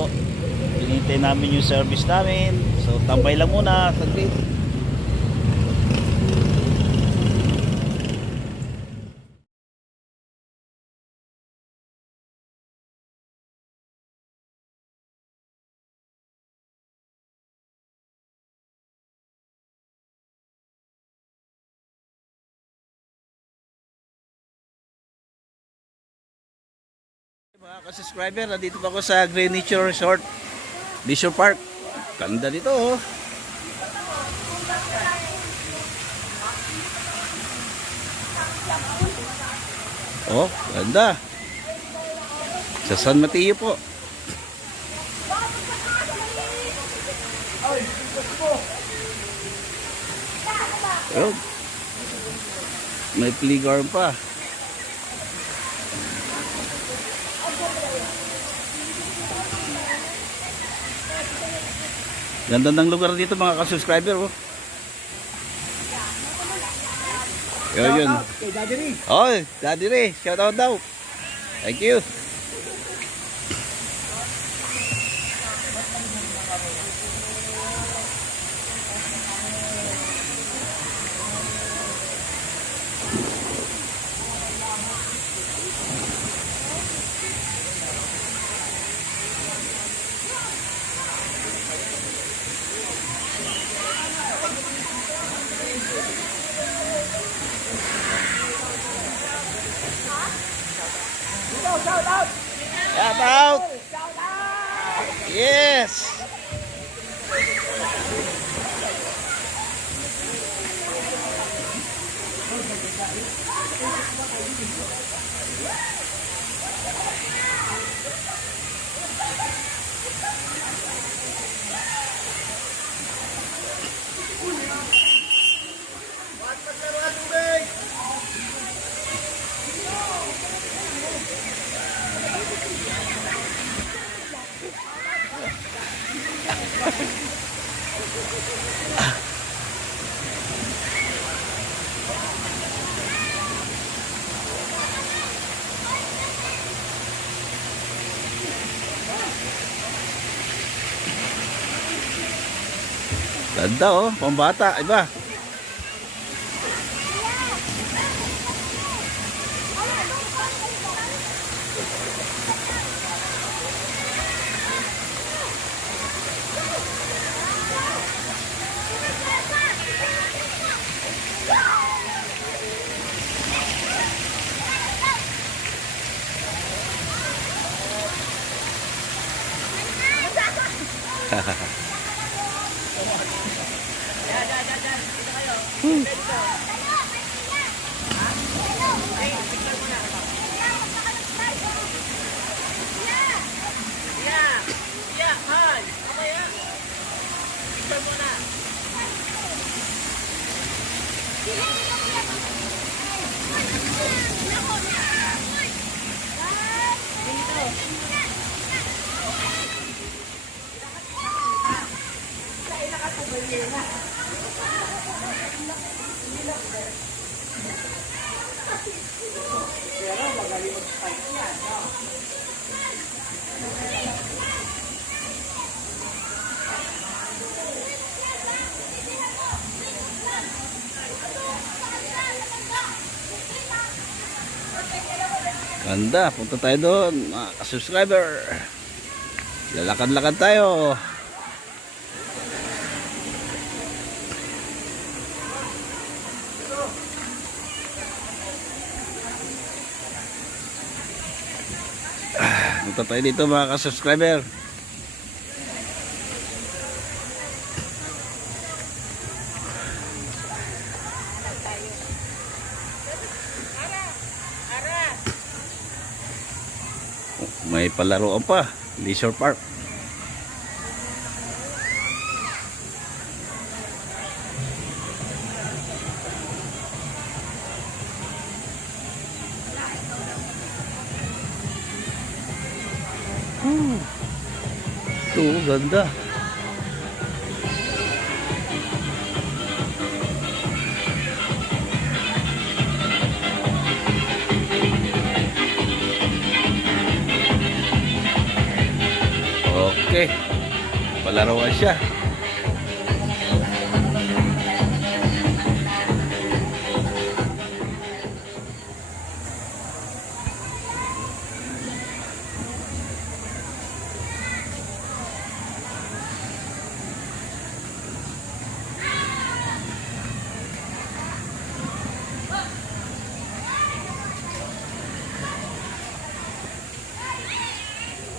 po. Hinihintay namin yung service namin. So tambay lang muna saglit. Mga ka-subscriber, nandito pa ako sa Green Nature Resort Leisure Park. Ganda dito oh. Oh, ganda. Sa San Mateo po. Oh. May playground pa. Ganda ng lugar dito mga ka-subscriber oh. Yun. Oh, Daddy Ray, shout out daw. Thank you. Shout out! Shout out! Yes! Ganda oh, pambata, iba. Ganda, punta tayo doon mga ka-subscriber. Lalakad-lakad tayo. Punta tayo dito mga ka-subscriber. May palaruan pa, leisure park. Ito, ganda. Okay. Palaruan siya.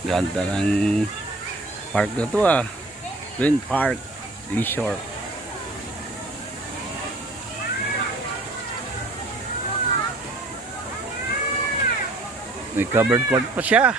Ganda ng park na to ah. Green Park Leisure. May covered court pa siya.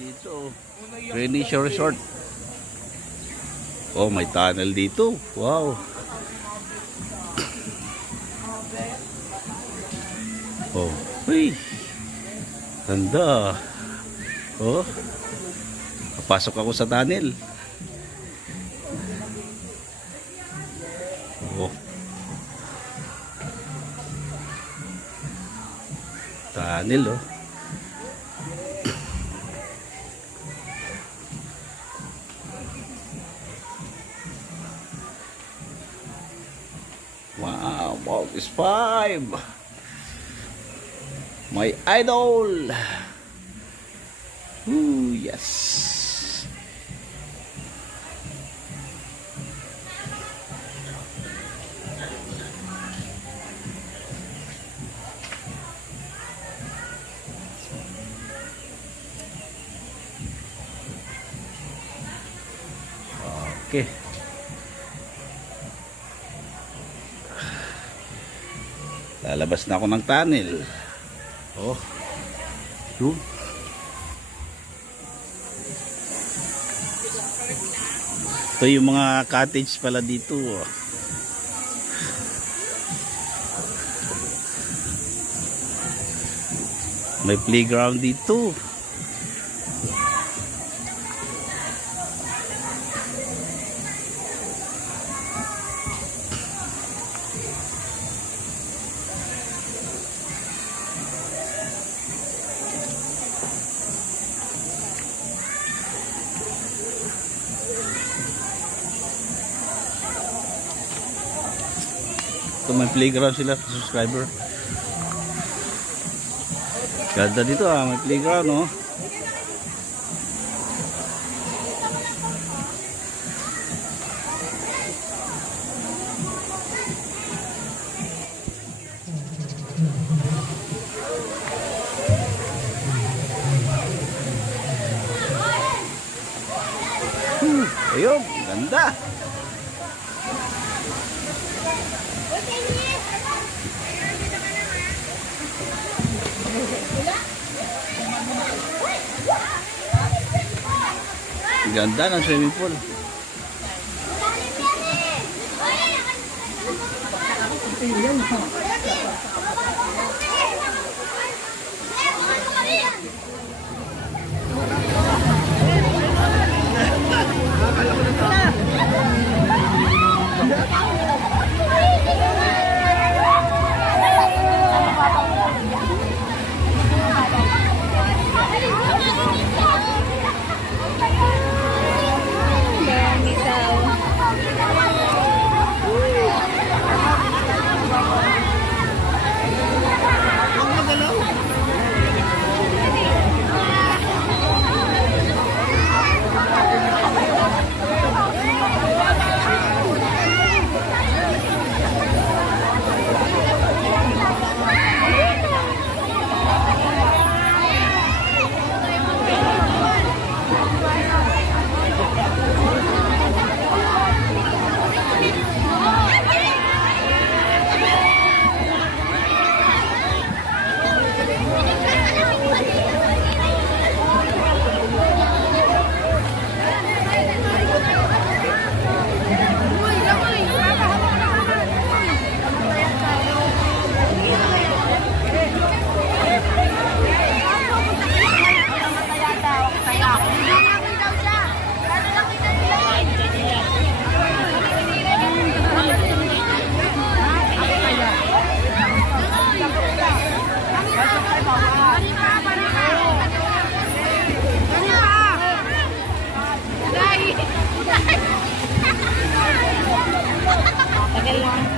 Dito, Greenwich Resort. Oh, may tunnel dito. Wow. Oh, uy. Ganda. Oh. Papasok ako sa tunnel. Oh. Tunnel, oh. Wow, Baltis 5. My idol. Ooh, yes. Okay. Lalabas na ako ng tunnel. Oh. Yun. Ito yung mga cottage pala dito. Oh. May playground dito. Ito may playground sila sa subscriber. Ganda dito ah, may playground oh. Ayun, ganda. Ganda ng swimming pool. Ayan.